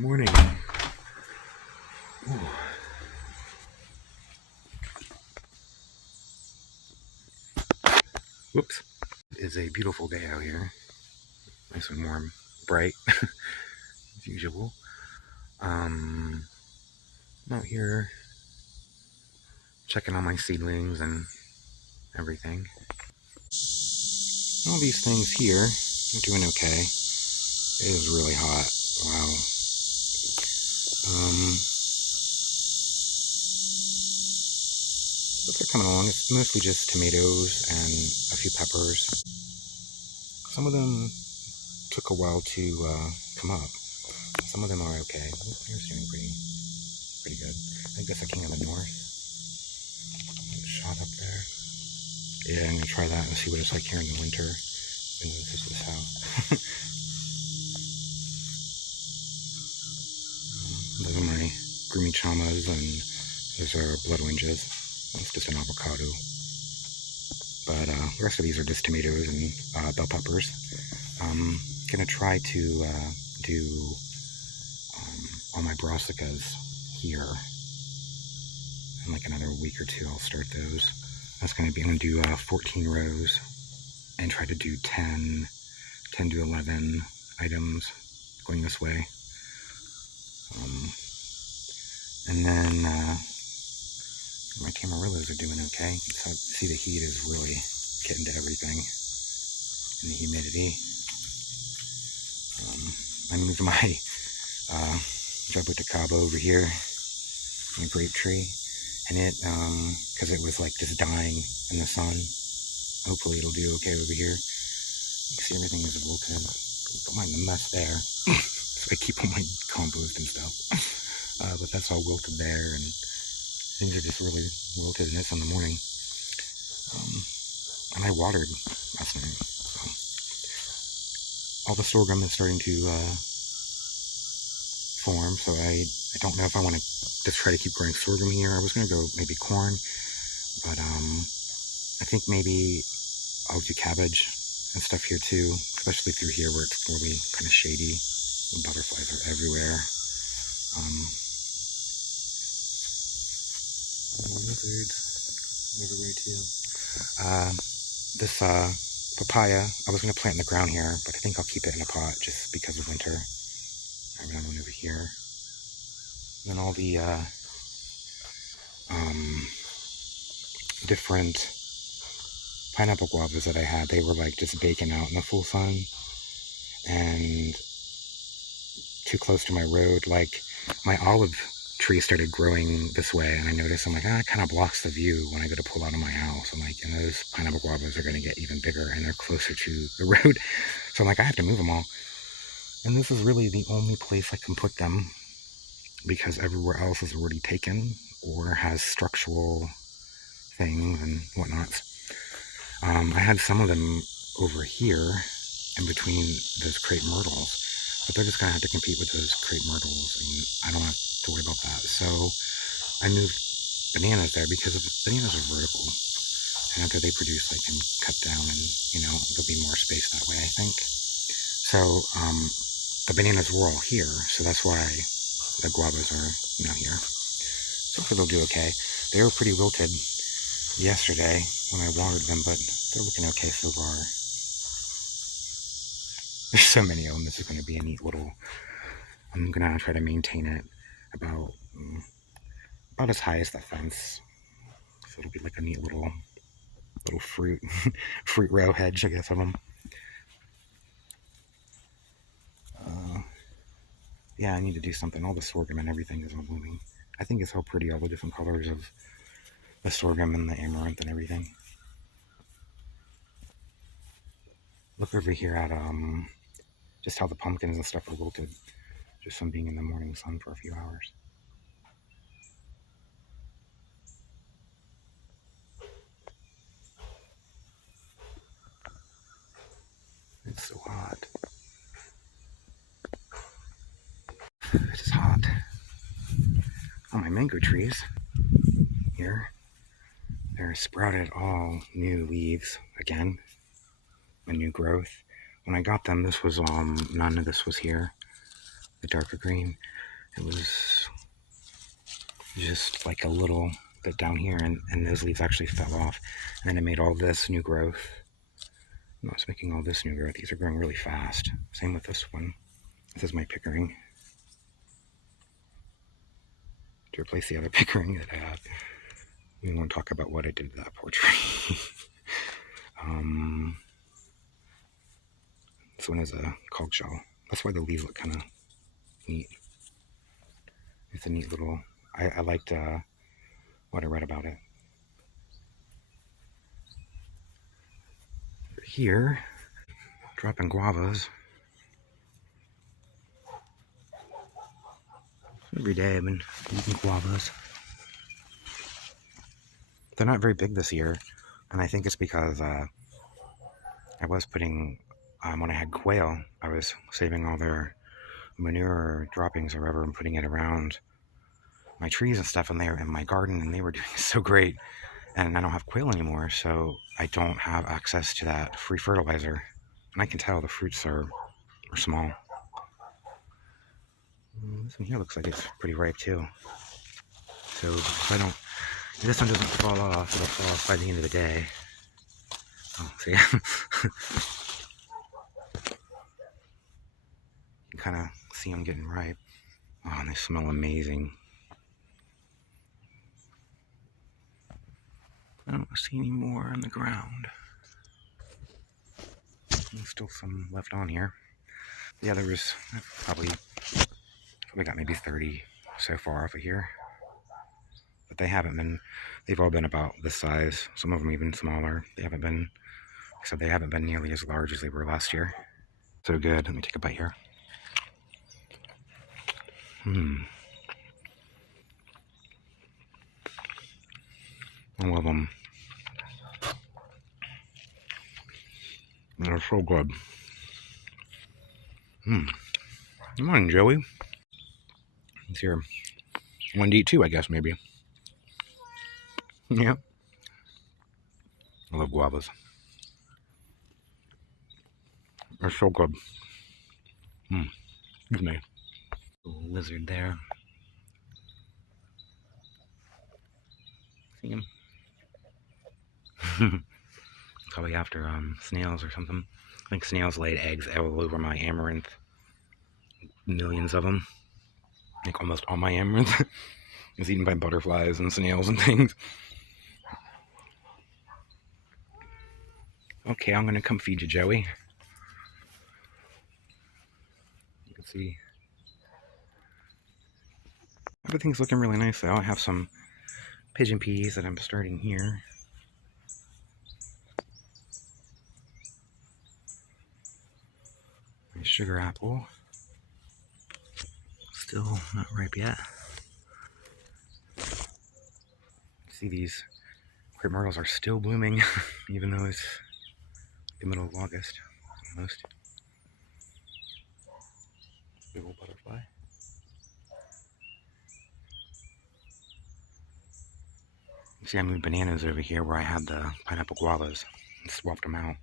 Morning. Ooh. Whoops. It is a beautiful day out here. Nice and warm, bright, as usual. I'm out here checking on my seedlings and everything. All these things here are doing okay. It is really hot. Wow. But they're coming along. It's mostly just tomatoes and a few peppers. Some of them took a while to come up. Some of them are okay. They're doing pretty good. I think that's a king of the north. Shot up there. Yeah, I'm gonna try that and see what it's like here in the winter. And this is the south. Those are my groomy chamas, and those are blood oranges. That's just an avocado. But the rest of these are just tomatoes and bell peppers. I'm gonna try to do all my brassicas here. In like another week or two, I'll start those. That's gonna be, I'm gonna do 14 rows and try to do 10 to 11 items going this way. And then my tamarillos are doing okay. So see, the heat is really getting to everything, and the humidity. I moved my jabuticaba over here, my grape tree, and it, because it was like just dying in the sun. Hopefully it'll do okay over here. You can see everything is wilted. Don't mind the mess there. So I keep all my compost and stuff. But that's all wilted there, and things are just really wilted, and it's in the morning. And I watered last night. So all the sorghum is starting to form, so I don't know if I want to just try to keep growing sorghum here. I was going to go maybe corn, but I think maybe I'll do cabbage and stuff here too, especially through here where it's really kind of shady. The butterflies are everywhere. Lizards everywhere too. This papaya, I was going to plant in the ground here, but I think I'll keep it in a pot just because of winter. I have another one over here. And then all the different pineapple guavas that I had, they were like just baking out in the full sun and too close to my road. Like my olive tree started growing this way, and I noticed, I'm like, it kind of blocks the view when I go to pull out of my house. I'm like, and those pineapple guavas are going to get even bigger, and they're closer to the road. So I'm like, I have to move them all. And this is really the only place I can put them, because everywhere else is already taken or has structural things and whatnot. I had some of them over here in between those crepe myrtles, but they're just going to have to compete with those crepe myrtles, and I don't have to worry about that. So I moved bananas there because bananas are vertical, and after they produce, I can cut down, and there'll be more space that way, I think. So the bananas were all here, so that's why the guavas are here. So hopefully they'll do okay. They were pretty wilted yesterday when I watered them, but they're looking okay so far. There's so many of them. This is going to be a neat little, I'm going to try to maintain it about as high as the fence. So it'll be like a neat little fruit row hedge, I guess, of them. Yeah, I need to do something. All the sorghum and everything is all blooming. I think it's so pretty, all the different colors of the sorghum and the amaranth and everything. Look over here at just how the pumpkins and stuff are wilted, just from being in the morning sun for a few hours. It's so hot. It is hot. All my mango trees here, they're sprouted all new leaves again, a new growth. When I got them, this was none of this was here. the darker green. It was just like a little bit down here, and those leaves actually fell off. And then it made all this new growth. No, it's making all this new growth. These are growing really fast. Same with this one. This is my pickering. To replace the other pickering that I had. We won't talk about what I did to that poor tree. This one is a cog shell. That's why the leaves look kind of neat. It's a neat little... I liked what I read about it. Here, dropping guavas. Every day I've been eating guavas. They're not very big this year, and I think it's because I was putting, when I had quail, I was saving all their manure or droppings or whatever and putting it around my trees and stuff in there in my garden, and they were doing so great. And I don't have quail anymore, so I don't have access to that free fertilizer. And I can tell the fruits are small. This one here looks like it's pretty ripe too. So if this one doesn't fall off, it'll fall off by the end of the day. Oh, see? You kind of see them getting ripe. Oh, and they smell amazing. I don't see any more on the ground. There's still some left on here. Yeah, there was probably got maybe 30 so far off of here. But they've all been about this size. Some of them even smaller. They haven't been nearly as large as they were last year. So good. Let me take a bite here. I love them. They're so good. Good morning, Joey. It's your one to eat too, I guess, maybe. Yeah. I love guavas. They're so good. Excuse me. Little lizard there. See him? Probably after snails or something. I think snails laid eggs all over my amaranth. Millions of them. Like almost all my amaranth is eaten by butterflies and snails and things. Okay, I'm gonna come feed you, Joey. You can see everything's looking really nice though. I have some pigeon peas that I'm starting here. My sugar apple. Still not ripe yet. See, these crepe myrtles are still blooming, even though it's the middle of August, almost. Big old butterfly. See, I moved bananas over here where I had the pineapple guavas and swapped them out,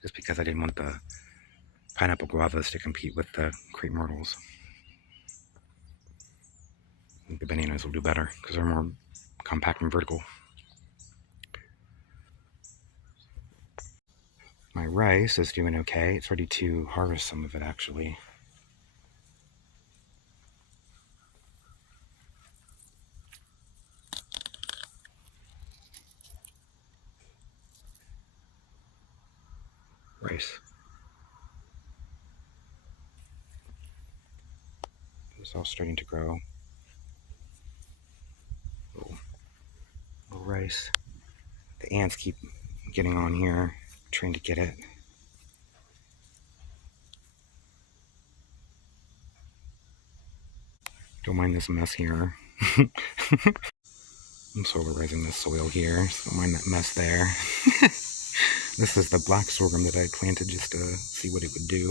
just because I didn't want the pineapple guavas to compete with the crepe myrtles. I think the bananas will do better because they're more compact and vertical. My rice is doing okay. It's ready to harvest some of it, actually. Rice. It's all starting to grow. Little rice. The ants keep getting on here, trying to get it. Don't mind this mess here. I'm solarizing the soil here, so don't mind that mess there. This is the black sorghum that I planted just to see what it would do.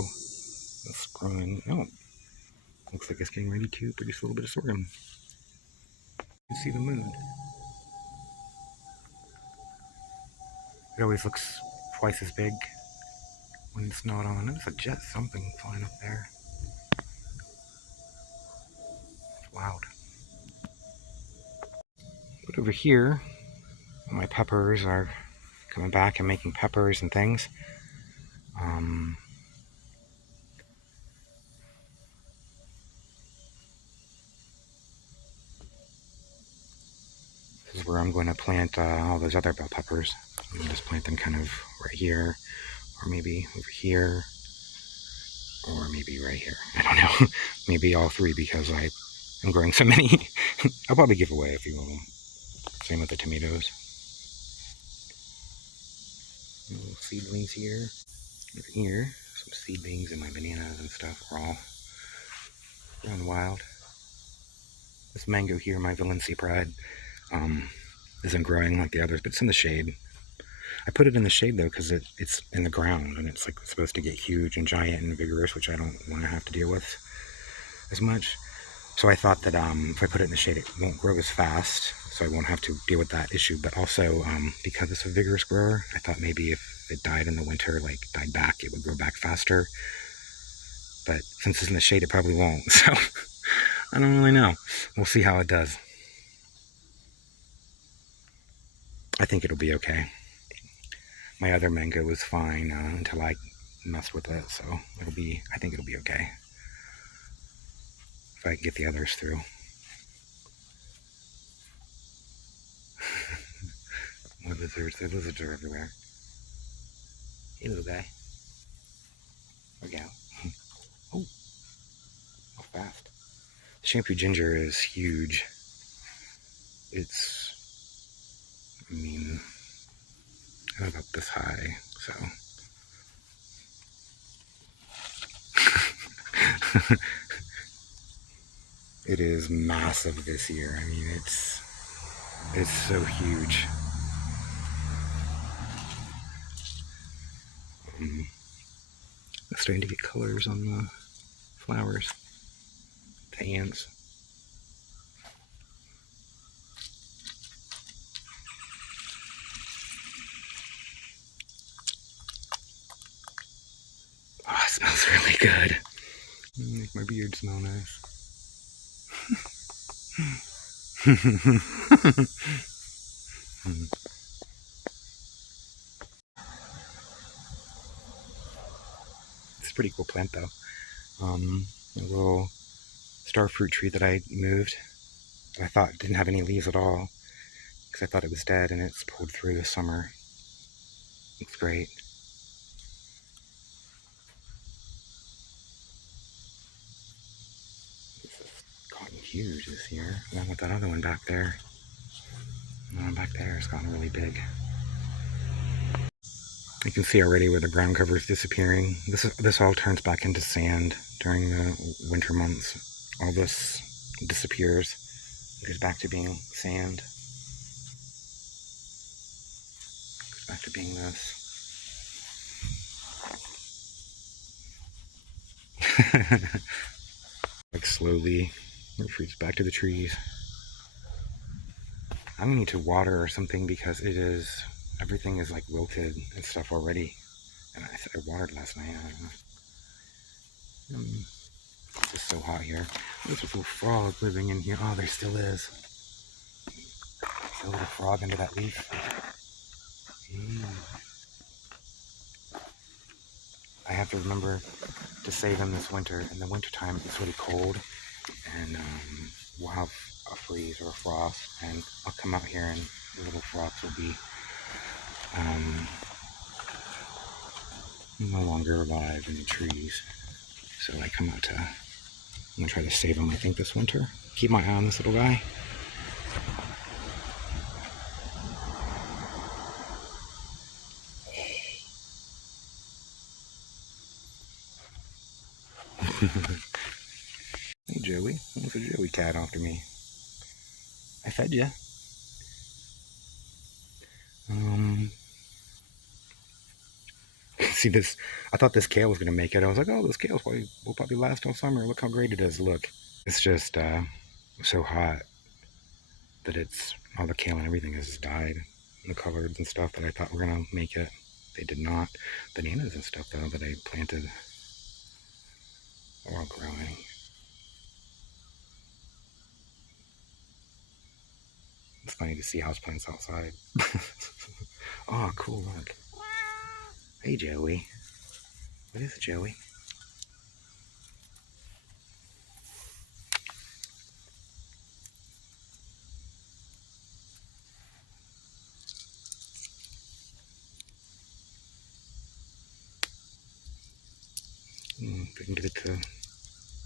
It's growing. Oh, looks like it's getting ready to produce a little bit of sorghum. You can see the moon. It always looks twice as big when it's not on. There's a jet something flying up there. But over here, my peppers are coming back and making peppers and things. This is where I'm going to plant all those other bell peppers. I'm going to just plant them kind of right here, or maybe over here, or maybe right here. I don't know. Maybe all three because I'm growing so many. I'll probably give away a few of them. Same with the tomatoes. Little seedlings here. Over here, some seedlings and my bananas and stuff are all growing wild. This mango here, my Valencia Pride, isn't growing like the others, but it's in the shade. I put it in the shade though because it's in the ground and it's like supposed to get huge and giant and vigorous, which I don't want to have to deal with as much. So I thought that if I put it in the shade, it won't grow as fast, so I won't have to deal with that issue. But also because it's a vigorous grower, I thought maybe if it died in the winter, like died back, it would grow back faster. But since it's in the shade, it probably won't. So I don't really know. We'll see how it does. I think it'll be okay. My other mango was fine until I messed with it, so I think it'll be okay if I can get the others through. More lizards. The lizards are everywhere. Hey, little guy. Or gal. Oh, how fast. Shampoo ginger is huge. It's, I mean, about this high, so. It is massive this year. I mean, it's so huge. It's starting to get colors on the flowers. The ants. Oh, it smells really good. Make my beard smell nice. It's a pretty cool plant though. A little star fruit tree that I moved. I thought didn't have any leaves at all because I thought it was dead, and it's pulled through this summer. Looks great. This has gotten huge this year, along with that other one back there. The one back there has gotten really big. You can see already where the ground cover is disappearing. This all turns back into sand during the winter months. All this disappears. It goes back to being sand. It goes back to being this. Like slowly, it fruits back to the trees. I'm gonna need to water or something because everything is like wilted and stuff already. And I watered last night. I don't know. It's just so hot here. There's a little frog living in here. Oh, there still is. There's a little frog under that leaf. I have to remember to save him this winter. In the wintertime, it's really cold, and we'll have a freeze or a frost, and I'll come out here and the little frogs will be no longer alive in the trees. So I come out I'm gonna try to save them, I think, this winter. Keep my eye on this little guy. Hey Joey, there's a Joey cat after me. I fed you. See this? I thought this kale was gonna make it. I was like, oh, this kale will probably last all summer. Look how great it is. Look, it's just so hot that all the kale and everything has died. The coloreds and stuff that I thought were gonna make it, they did not. Bananas and stuff though that I planted are all growing. funny to see houseplants outside. Oh, cool, look. Hey, Joey. What is it, Joey? If I can get it to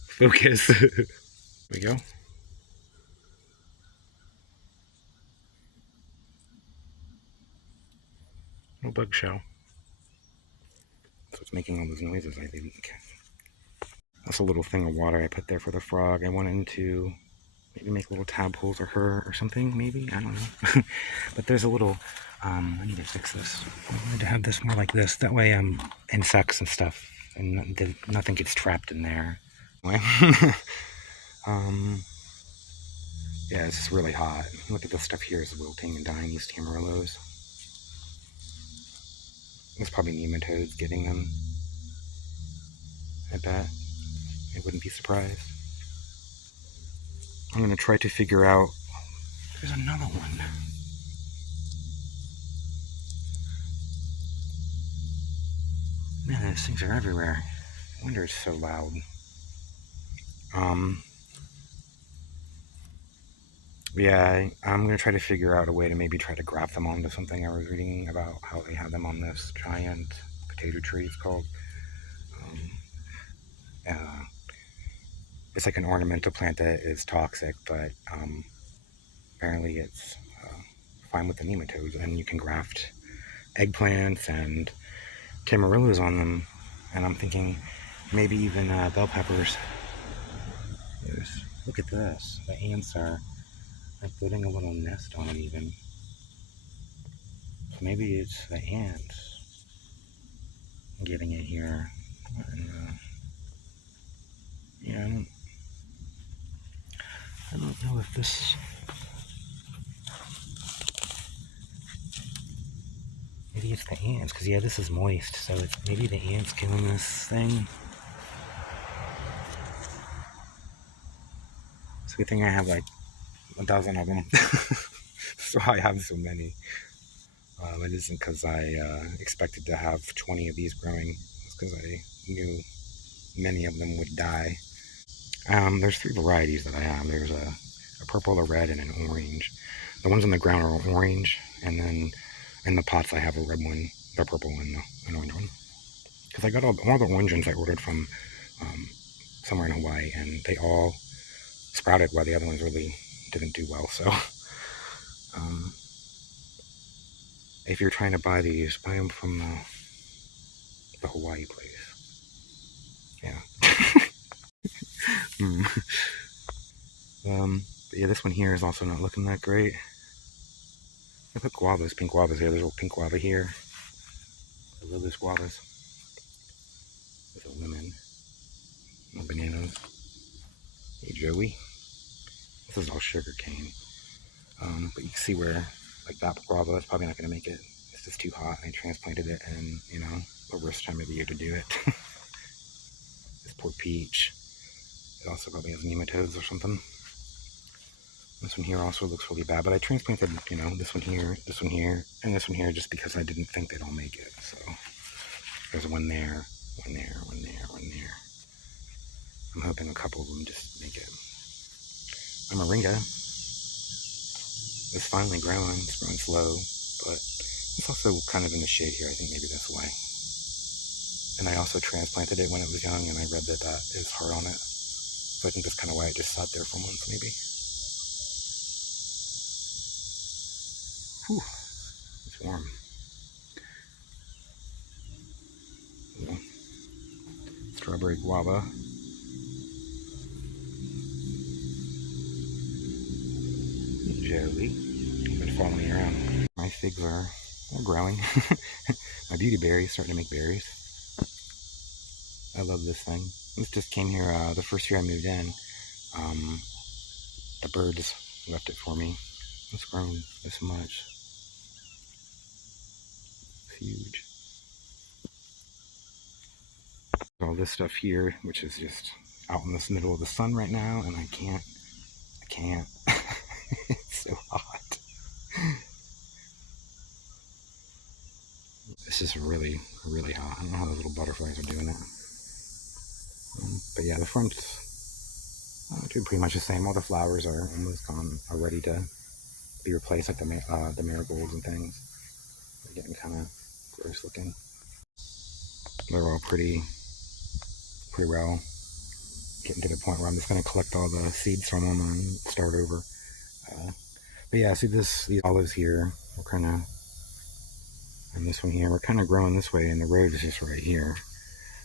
focus. There we go. No bug shell. So it's making all those noises, I think. That's a little thing of water I put there for the frog. I wanted to maybe make little tadpoles or her or something, maybe? I don't know. But there's a little, I need to fix this. I wanted to have this more like this. That way, insects and stuff, and nothing gets trapped in there. Yeah, it's just really hot. Look at this stuff here is wilting and dying, these tamarillos. There's probably nematodes getting them. I bet. I wouldn't be surprised. I'm going to try to figure out... There's another one. Man, these things are everywhere. I wonder it's so loud. Yeah, I'm going to try to figure out a way to maybe try to graft them onto something. I was reading about how they have them on this giant potato tree, it's called. It's like an ornamental plant that is toxic, but apparently it's fine with the nematodes, and you can graft eggplants and tamarillos on them. And I'm thinking maybe even bell peppers. Look at this. The ants are like building a little nest on them even. So maybe it's the ants getting it here. And, yeah, I don't know if this... Maybe it's the ants, because yeah, this is moist, so it's maybe the ants killing this thing. It's a good thing I have like 1,000 of them. So I have so many. It isn't because I expected to have 20 of these growing. It's because I knew many of them would die. There's 3 varieties that I have. There's a purple, a red, and an orange. The ones on the ground are orange, and then in the pots I have a red one, the purple one, an orange one. Because I got all the orange ones I ordered from somewhere in Hawaii, and they all sprouted while the other ones really didn't do well. So if you're trying to buy these, buy them from the Hawaii place. Yeah. Yeah, this one here is also not looking that great. I put guavas, pink guavas here. There's a little pink guava here. I love those guavas. There's a lemon. No bananas. Hey, Joey. This is all sugar cane. But you can see where, like, that guava is probably not going to make it. It's just too hot. I transplanted it, and, you know, the worst time of the year to do it. This poor peach. It also probably has nematodes or something. This one here also looks really bad, but I transplanted, you know, this one here, and this one here just because I didn't think they'd all make it. So there's one there, one there, one there, one there. I'm hoping a couple of them just make it. My moringa is finally growing. It's growing slow, but it's also kind of in the shade here. I think maybe that's why. And I also transplanted it when it was young, and I read that that is hard on it. So I think that's kind of why it just sat there for months, maybe. Whew, it's warm. Yeah. Strawberry guava. Joey, you've been following me around. My figs they're growing. My beauty berries starting to make berries. I love this thing. This just came here the first year I moved in. The birds left it for me. It's grown this much. It's huge. All this stuff here, which is just out in this middle of the sun right now, and I can't. It's so hot. just really, really hot. I don't know how those little butterflies are doing it. But yeah, the front's doing pretty much the same. All the flowers are almost gone, are ready to be replaced, like the marigolds and things. They're getting kind of gross looking. They're all pretty well getting to the point where I'm just going to collect all the seeds from them and start over. But yeah, see these olives here, we're kind of, and this one here, we're kind of growing this way, and the road is just right here.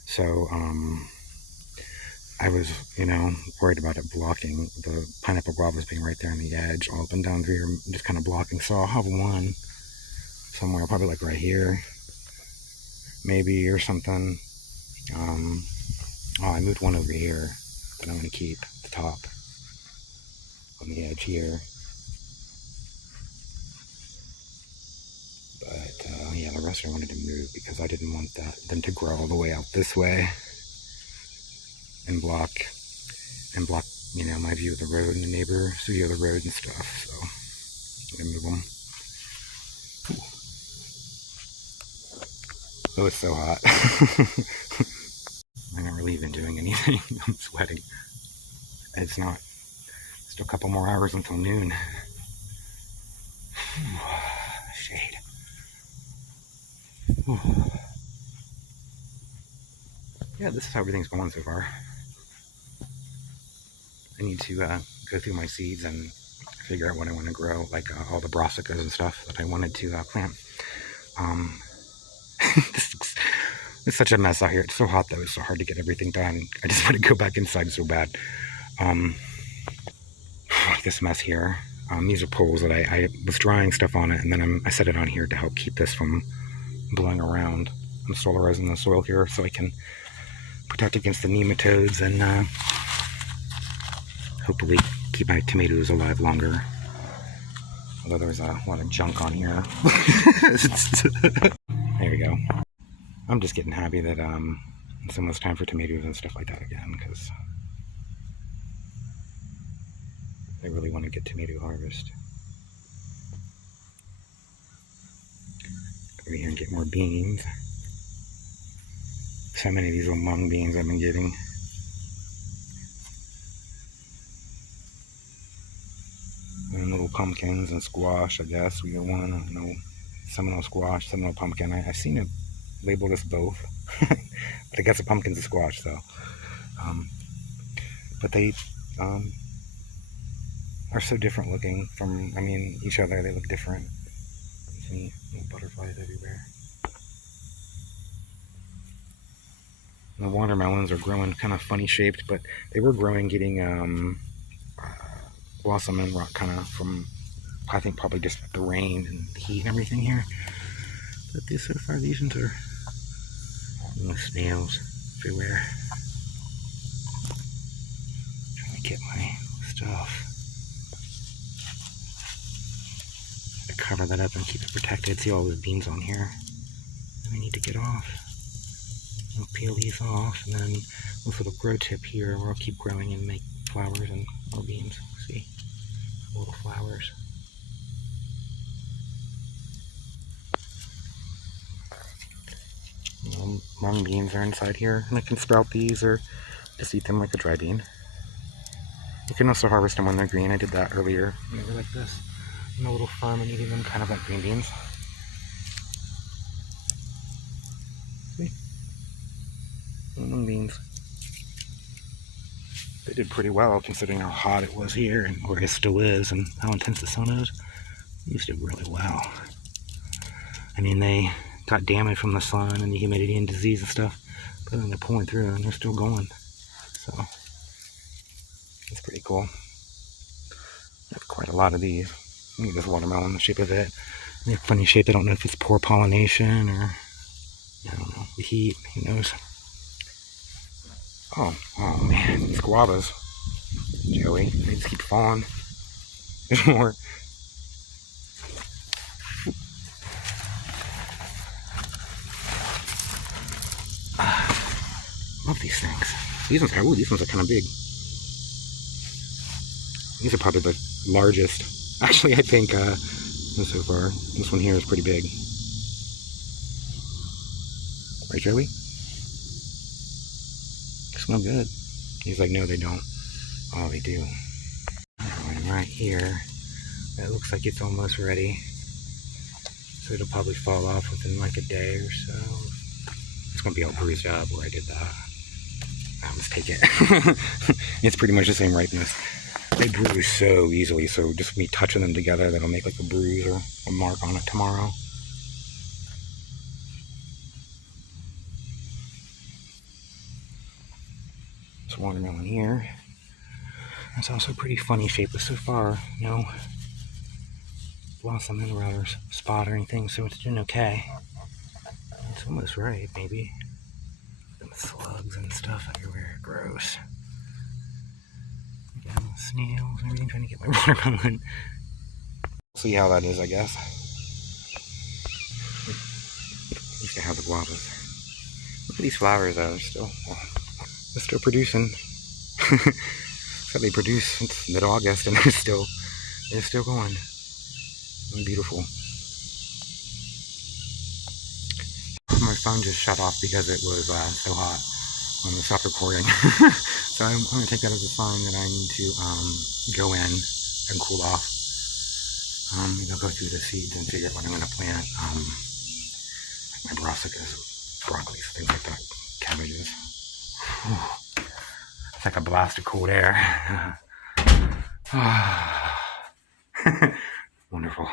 So I was, worried about it blocking the pineapple guavas being right there on the edge, all up and down here, just kind of blocking. So I'll have one somewhere, probably like right here, maybe, or something. I moved one over here, but I'm going to keep the top on the edge here. But yeah, the rest I wanted to move because I didn't want them to grow all the way out this way and block, my view of the road and the neighbor's view of the road and stuff. So I'm gonna move them. Oh, it's so hot. I'm not really even doing anything. I'm sweating. It's not. Still a couple more hours until noon. Shade. Yeah, this is how everything's going so far. I need to go through my seeds and figure out what I want to grow, like all the brassicas and stuff that I wanted to plant. It's such a mess out here. It's so hot though. It's so hard to get everything done. I just want to go back inside so bad. This mess here. These are poles that I was drying stuff on it, and then I set it on here to help keep this from blowing around. I'm solarizing the soil here so I can protect against the nematodes and hopefully keep my tomatoes alive longer. Although there's a lot of junk on here. There we go. I'm just getting happy that it's almost time for tomatoes and stuff like that again, because I really want to get tomato harvest. Go over here and get more beans. So many of these little mung beans I've been getting. And little pumpkins and squash, I guess. We got one, Seminole squash, Seminole pumpkin. I've seen it labeled as both. But I guess a pumpkin's a squash, so. But they are so different looking from, each other. They look different. See little butterflies everywhere. And the watermelons are growing kind of funny shaped, but they were growing, getting blossom and rock kind of from, I think, probably just the rain and the heat and everything here. But so far these ones are little snails everywhere. Trying to get my stuff. To cover that up and keep it protected. See all those beans on here. And I need to get off. I'll peel these off, and then this little grow tip here where I'll keep growing and make flowers and more beans. See? Little flowers. Mung beans are inside here, and I can sprout these or just eat them like a dry bean. You can also harvest them when they're green. I did that earlier. And they were like this in a little farm and eating them kind of like green beans. See? Mung beans. They did pretty well considering how hot it was here and where it still is and how intense the sun is. These did really well. They got damage from the sun and the humidity and disease and stuff, but then they're pulling through and they're still going. So it's pretty cool. I have quite a lot of these. Look at this watermelon, the shape of it. They have a funny shape. I don't know if it's poor pollination or, I don't know, the heat, who knows. Oh man, these guavas, Joey, they just keep falling. There's more. Love these things. These ones are kind of big. These are probably the largest. Actually, I think so far this one here is pretty big. Right, Joey? Smell good. He's like, no, they don't. Oh, they do. One right here. That looks like it's almost ready. So it'll probably fall off within like a day or so. It's gonna be all bruised up where I did that. Let's take it. It's pretty much the same ripeness. They bruise so easily, so just me touching them together, that'll make like a bruise or a mark on it tomorrow. This watermelon here. It's also pretty funny shapeless so far. No blossom or other spot or anything, so it's doing okay. It's almost right, maybe. Them slugs and stuff everywhere. Gross. Again, snails and everything, trying to get my watermelon. See how that is, I guess. Used to have the guavas. Look at these flowers, though. They're still producing. So they produce since mid-August, and they're still going. And beautiful. My phone just shut off because it was so hot when we stopped recording. So I'm going to take that as a sign that I need to go in and cool off. Maybe I'll go through the seeds and figure out what I'm going to plant. My brassicas, broccolis, things like that, cabbages. Whew. It's like a blast of cold air. Wonderful.